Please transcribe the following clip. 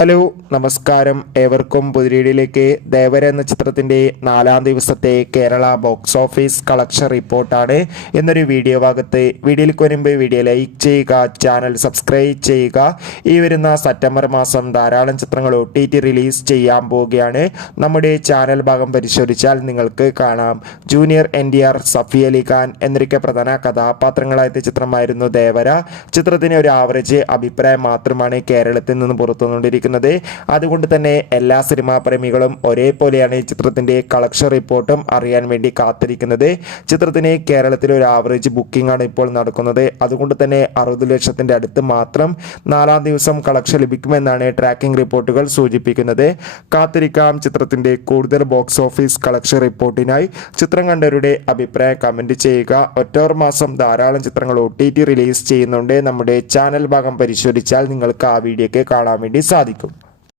Hello നമസ്കാരം, ഏവർക്കും പുതിരീടിയിലേക്ക്. ദേവര എന്ന ചിത്രത്തിൻ്റെ 4-ാം ദിവസത്തെ കേരള ബോക്സ് ഓഫീസ് കളക്ഷൻ റിപ്പോർട്ടാണ് എന്നൊരു വീഡിയോ ഭാഗത്ത്. വീഡിയോയിലേക്ക് വരുമ്പോൾ വീഡിയോ ലൈക്ക് ചെയ്യുക, ചാനൽ സബ്സ്ക്രൈബ് ചെയ്യുക. ഈ വരുന്ന സെപ്റ്റംബർ മാസം ധാരാളം ചിത്രങ്ങൾ OTT റിലീസ് ചെയ്യാൻ പോവുകയാണ്. നമ്മുടെ ചാനൽ ഭാഗം പരിശോധിച്ചാൽ നിങ്ങൾക്ക് കാണാം. ജൂനിയർ NTR, സഫി അലി ഖാൻ എന്നൊക്കെ പ്രധാന കഥാപാത്രങ്ങളായ ചിത്രമായിരുന്നു ദേവര. ചിത്രത്തിന് ഒരു ആവറേജ് അഭിപ്രായം മാത്രമാണ് കേരളത്തിൽ നിന്ന് പുറത്തുകൊണ്ടിരിക്കുന്നത്. അതുകൊണ്ട് തന്നെ എല്ലാ സിനിമാ പ്രേമികളും ഒരേപോലെയാണ് ഈ ചിത്രത്തിന്റെ കളക്ഷൻ റിപ്പോർട്ടും അറിയാൻ വേണ്ടി കാത്തിരിക്കുന്നത്. ചിത്രത്തിന് കേരളത്തിൽ ഒരു ആവറേജ് ബുക്കിംഗ് ആണ് ഇപ്പോൾ നടക്കുന്നത്. അതുകൊണ്ട് തന്നെ 60 ലക്ഷത്തിന്റെ അടുത്ത് മാത്രം 4-ാം ദിവസം കളക്ഷൻ ലഭിക്കുമെന്നാണ് ട്രാക്കിംഗ് റിപ്പോർട്ടുകൾ സൂചിപ്പിക്കുന്നത്. കാത്തിരിക്കാം ചിത്രത്തിന്റെ കൂടുതൽ ബോക്സ് ഓഫീസ് കളക്ഷൻ റിപ്പോർട്ടിനായി. ചിത്രം കണ്ടവരുടെ അഭിപ്രായം കമന്റ് ചെയ്യുക. ഒക്ടോബർ മാസം ധാരാളം ചിത്രങ്ങൾ OTT റിലീസ് ചെയ്യുന്നുണ്ട്. നമ്മുടെ ചാനൽ ഭാഗം പരിശോധിച്ചാൽ നിങ്ങൾക്ക് ആ വീഡിയോക്ക് കാണാൻ വേണ്ടി സാധിക്കും.